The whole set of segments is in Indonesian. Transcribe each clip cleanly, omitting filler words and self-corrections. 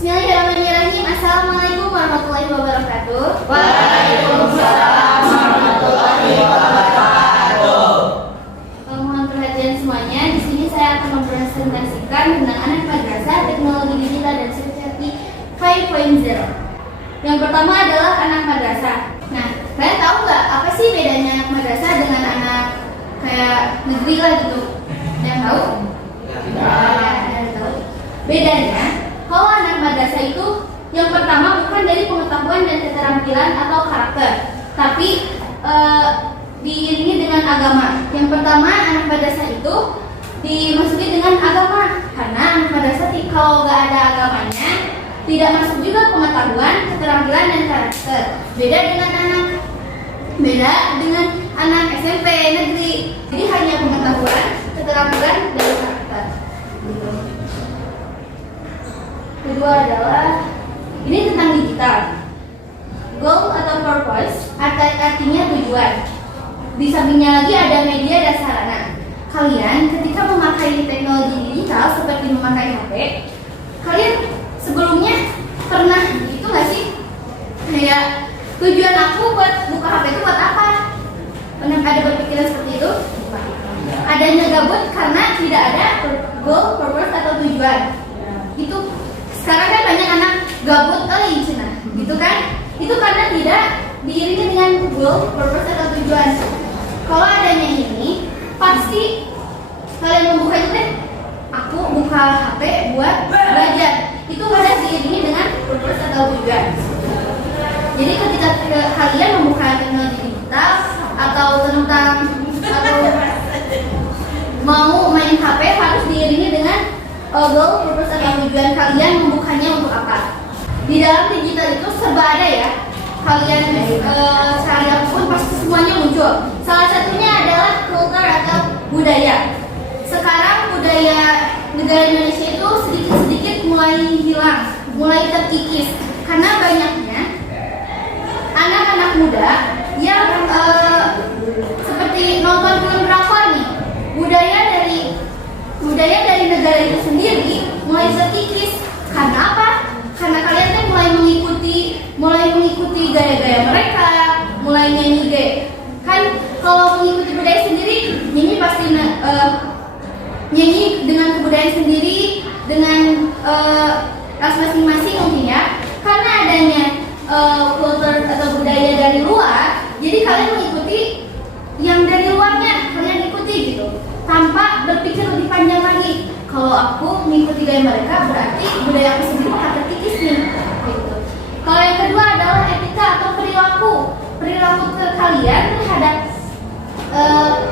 Bismillahirrahmanirrahim. Assalamualaikum warahmatullahi wabarakatuh. Waalaikumsalam warahmatullahi wabarakatuh. Mohon perhatian semuanya. Di sini saya akan mempresentasikan tentang anak madrasah teknologi digital dan security 5.0. Yang pertama adalah anak madrasah. Nah, kalian tahu nggak apa sih bedanya anak madrasah dengan anak kayak negeri lah gitu? Yang tahu? Ada tahu. Bedanya, kalau anak madrasah itu yang pertama bukan dari pengetahuan dan keterampilan atau karakter, tapi diiringi dengan agama. Yang pertama, anak madrasah itu dimasuki dengan agama, karena anak madrasah kalau nggak ada agamanya tidak masuk juga pengetahuan, keterampilan dan karakter. Beda dengan anak SMP negeri. Jadi hanya pengetahuan, keterampilan dan karakter. Kedua adalah ini tentang digital. Goal atau purpose artinya tujuan. Di sampingnya lagi ada media dan sarana. Kalian ketika memakai teknologi digital seperti memakai HP, kalian sebelumnya pernah gitu nggak sih? Kayak tujuan aku buat buka HP itu buat apa? Pernah ada berpikiran seperti itu? Adanya gabut karena tidak ada goal, purpose atau tujuan. Itu sekarang kan banyak anak gabut kali Cina, gitu kan? Itu karena tidak diiringi dengan goal, purpose atau tujuan. Kalau adanya ini, pasti kalian membuka itu deh. Aku buka HP buat belajar. Itu harus diiringi dengan purpose atau tujuan. Jadi ketika kalian membuka teknologi digital atau mau main HP harus diiringi dengan goal, purpose atau tujuan kalian membukanya untuk apa. Di dalam digital itu serba ada ya. Kalian cari apapun pasti semuanya muncul. Salah satunya adalah culture atau budaya. Sekarang budaya negara Indonesia itu sedikit-sedikit mulai hilang, mulai terkikis karena banyaknya anak-anak muda yang seperti nonton film drakor nih. Budaya dari negara itu sendiri mulai terkikis. Karena apa? Karena kalian tuh mulai mengikuti gaya-gaya mereka, mulai nyanyi gaya. Kan kalau mengikuti budaya sendiri, nyanyi pasti nyanyi dengan kebudayaan sendiri, dengan ras masing-masing mungkin ya. Karena adanya kultur atau budaya dari luar, jadi kalian mengikuti yang dari luarnya, kalian ikuti gitu, tanpa berpikir lebih panjang lagi. Kalau aku mengikuti gaya mereka, berarti budaya aku sendiri akan terkikis nih. Gitu. Kalau yang kedua adalah etika atau perilaku ke kalian terhadap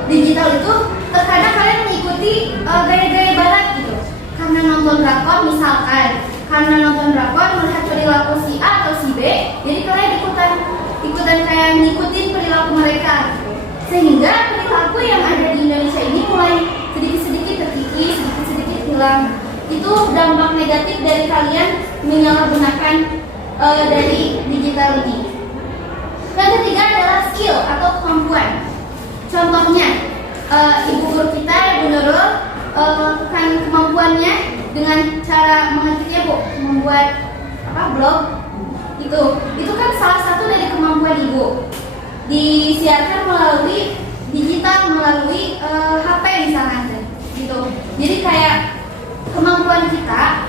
digital itu. Terkadang kalian mengikuti gaya-gaya barat gitu. Karena nonton drakor misalkan, karena nonton drakor melihat perilaku si A atau si B, jadi kalian ikutan kayak ngikutin perilaku mereka. Gitu. Sehingga perilaku yang ada di Indonesia ini mulai sedikit-sedikit terkikis, sedikit-sedikit hilang. Itu dampak negatif dari kalian menyalahgunakan dari digital ini. Yang ketiga adalah skill atau kemampuan. Contohnya, ibu guru kita, Ibu Nurul, kan kemampuannya dengan cara mengetiknya Bu, membuat blog. Itu kan salah satu dari kemampuan ibu. Disiarkan melalui digital, melalui HP misalkan gitu. Jadi kayak kemampuan kita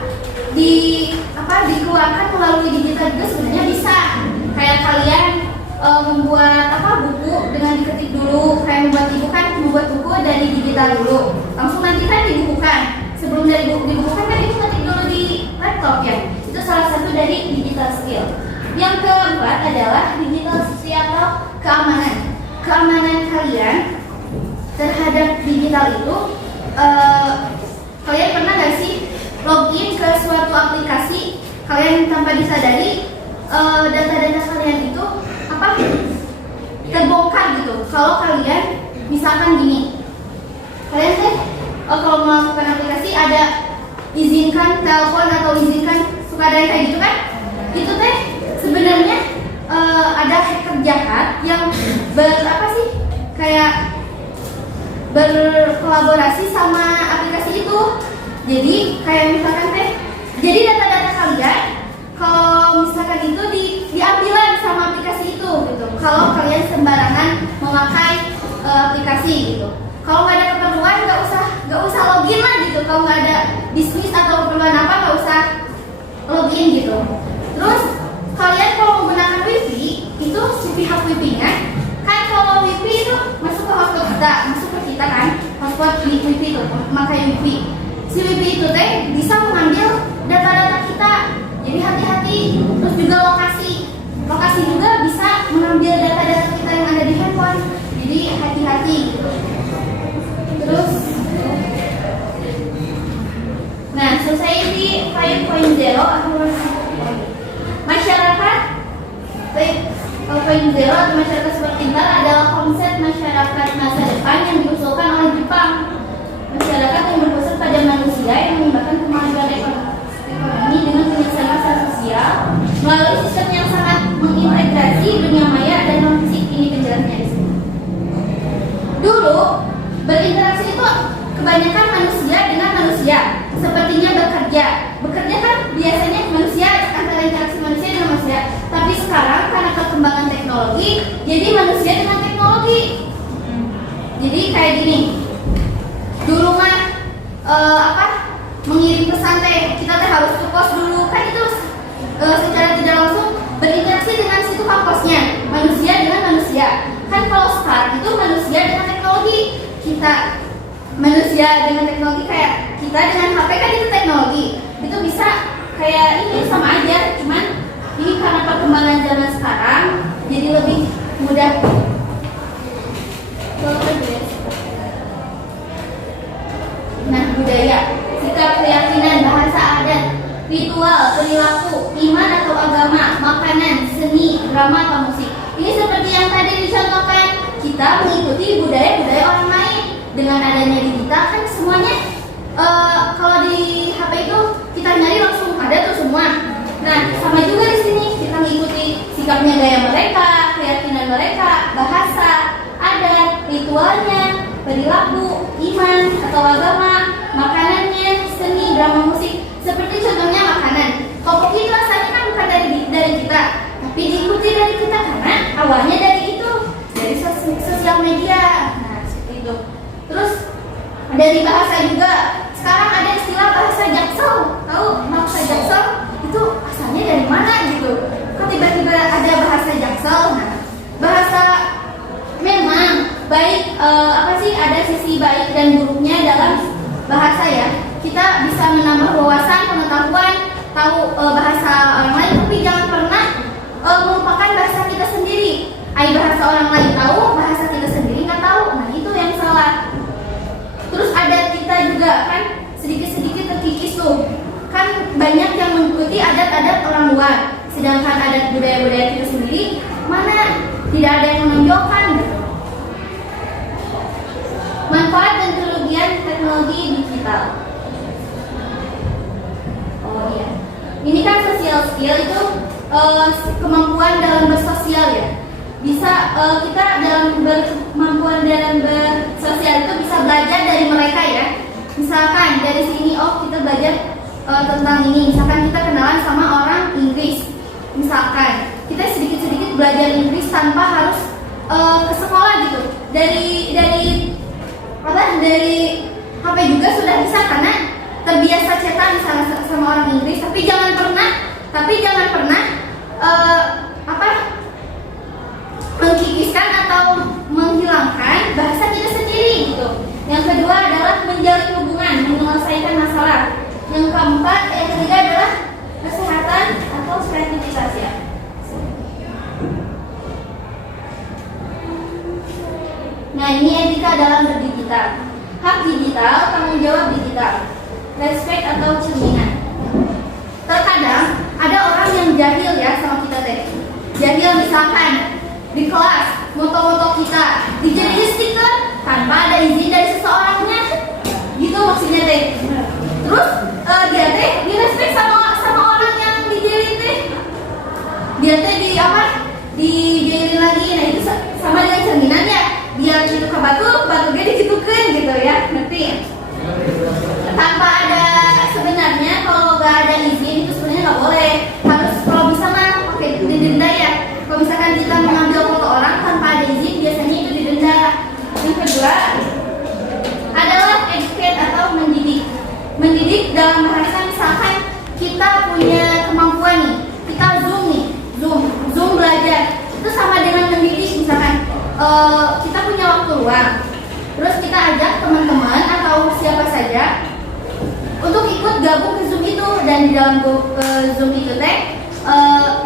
dikeluarkan melalui digital juga sebenarnya bisa. Kayak kalian membuat buku dengan diketik dulu, kayak membuat ibu kan membuat buku dari digital dulu, langsung nanti kan dibukukan. Sebelum dari dibukukan kan ibu ketik dulu di laptop ya. Itu salah satu dari digital skill. Yang keempat adalah digital skill atau keamanan. Keamanan kalian terhadap digital itu, kalian pernah nggak sih login ke suatu aplikasi, kalian tanpa disadari data-data kalian itu terbongkar gitu. Kalau kalian misalkan gini, kalian kalau melakukan aplikasi ada izinkan telepon atau izinkan suka ada kayak gitu kan? Itu sebenarnya ada hacker jahat yang berkolaborasi sama aplikasi itu. Jadi kayak misalkan jadi data-data kalian kebijakan itu diambilan sama aplikasi itu gitu. Kalau kalian sembarangan memakai aplikasi gitu. Kalau nggak ada keperluan nggak usah login lah gitu. Kalau nggak ada bisnis atau keperluan apa nggak usah login gitu. Terus kalian kalau menggunakan wifi itu si pihak wifi-nya kan, kalau wifi itu masuk ke hotspot kita kan, hotspot di wifi itu memakai wifi. Si wifi itu teh bisa mengambil data-data kita. Jadi hati-hati. Terus juga lokasi juga bisa mengambil data-data kita yang ada di handphone. Jadi hati-hati gitu. Terus nah, Society 5.0 atau masyarakat 5.0 atau masyarakat super pintar adalah konsep masyarakat masa depan yang diusulkan oleh Jepang. Masyarakat yang berpusat pada manusia yang mengembangkan kemajuan ekonomi dengan kenyamanan sosial melalui sistem yang sangat mengintegrasi dunia maya dan non fisik. Ini penjelasannya di sini. Dulu berinteraksi itu kebanyakan manusia dengan manusia, sepertinya bekerja kan biasanya manusia, antara interaksi manusia dengan manusia. Tapi sekarang karena perkembangan teknologi, jadi manusia dengan teknologi. Jadi kayak gini, dulu mah mengirim pesan teh kita teh harus ke pos dulu kan, itu secara tidak langsung berinteraksi dengan si tukang posnya, manusia dengan manusia. Kan kalau sekarang itu manusia dengan teknologi, kita manusia dengan teknologi, kayak kita dengan HP kan itu teknologi, itu bisa kayak ini sama aja, cuman ini karena perkembangan zaman sekarang jadi lebih mudah. Nah, budaya, sikap, keyakinan, bahasa adat, ritual, perilaku, iman atau agama, makanan, seni, drama atau musik. Ini seperti yang tadi dicontohkan, kita mengikuti budaya-budaya orang lain. Dengan adanya digital kan semuanya kalau di HP itu kita nyari langsung ada tuh semua. Nah, sama juga di sini kita mengikuti sikapnya, gaya mereka, keyakinan mereka, bahasa, adat, ritualnya, perilaku, iman atau agama, makanannya, seni, drama, musik. Seperti contohnya makanan. Topoki itu asalnya kan bukan dari kita, tapi diikuti dari kita karena awalnya dari sosial media. Nah, seperti itu. Terus dari bahasa juga. Sekarang ada istilah bahasa Jaksel. Tahu bahasa Jaksel? Itu asalnya dari mana gitu? Kok tiba-tiba ada bahasa Jaksel? Nah, bahasa memang baik, ada sisi baik dan buruknya dalam bahasa ya. Kita bisa menambah wawasan, pengetahuan, tahu bahasa orang lain, tapi jangan pernah melupakan bahasa kita sendiri. Bahasa orang lain tahu, bahasa kita sendiri nggak tahu. Nah, itu yang salah. Terus adat kita juga kan sedikit-sedikit terkikis tuh. Kan banyak yang mengikuti adat-adat orang luar, sedangkan adat budaya-budaya kita sendiri mana tidak ada yang menonjolkan gitu. Manfaat dan kerugian teknologi digital. Oh iya, ini kan social skill itu kemampuan dalam bersosial ya. Bisa kita dalam kemampuan dalam bersosial itu bisa belajar dari mereka ya. Misalkan dari sini, kita belajar tentang ini. Misalkan kita kenalan sama orang Inggris. Misalkan kita sedikit-sedikit belajar Inggris tanpa harus ke sekolah gitu. Dari HP juga sudah bisa karena terbiasa cetak misalnya sama orang Inggris. Tapi jangan pernah mengkikiskan atau menghilangkan bahasa kita sendiri gitu. Yang kedua adalah menjalin hubungan, menyelesaikan masalah. Yang ketiga adalah kesehatan atau kreativitas ya. Nah, ini etika dalam berdigital. Hak digital, tanggung jawab digital. Respect atau cerminan. Terkadang ada orang yang jahil ya sama kita teh. Jahil misalkan di kelas moto-moto kita dijadiin stiker tanpa ada izin dari seseorangnya, gitu maksudnya teh. Terus dia teh direspek sama orang yang dijailin teh. Dia teh dijailin lagi. Nah, itu sama dengan cerminan ya. Dia gitu ke batu dia dikitukeun gitu ya. Ngerti ya? Tanpa ada sebenarnya dalam bahasa misalkan kita punya kemampuan nih, kita zoom nih, zoom belajar itu sama dengan mendidik. Misalkan kita punya waktu luang, terus kita ajak teman-teman atau siapa saja untuk ikut gabung ke Zoom itu, dan di dalam Zoom itu teh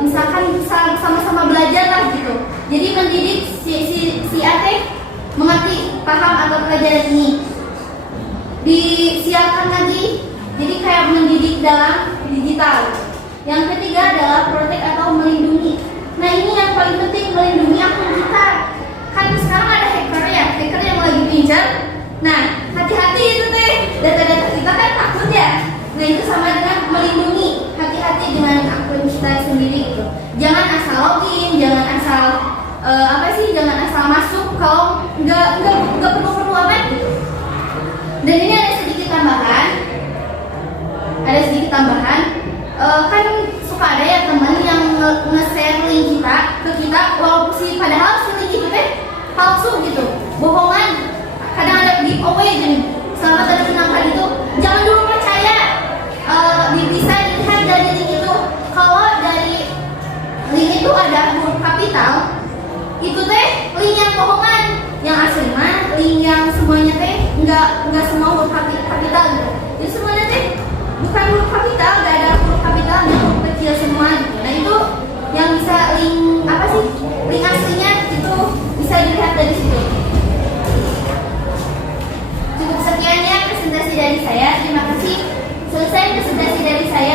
misalkan sama-sama belajar lah gitu. Jadi mendidik si Ate mengerti, paham atau pelajaran ini. Disiapkan lagi, jadi kayak mendidik dalam digital. Yang ketiga adalah protect atau melindungi. Nah ini yang paling penting, melindungi akun kita. Kan sekarang ada hacker ya, hacker yang lagi pinjam. Nah hati-hati itu teh, data-data kita kan takut ya. Nah itu sama dengan melindungi, hati-hati dengan akun kita sendiri gitu. Jangan asal login, jangan asal jangan asal masuk kalau nggak perlu amat gitu. Dan ini ada sedikit tambahan, kan suka ada ya teman yang nge-share link kita ke kita, walaupun padahal si link itu teh palsu gitu, bohongan. Kadang ada giveaway gini, selamat ada menangkan itu, jangan dulu percaya. Bisa dilihat dari link itu, kalau dari link itu ada huruf kapital, itu teh link yang bohongan. Yang asli mah link yang semuanya teh nggak semua huruf kapital gitu. Jadi semuanya teh bukan huruf kapital, nggak ada huruf kapital, ada huruf kecil semua gitu. Nah itu yang bisa link aslinya itu bisa dilihat dari situ. Cukup sekian ya presentasi dari saya. Terima kasih. Selesai presentasi dari saya.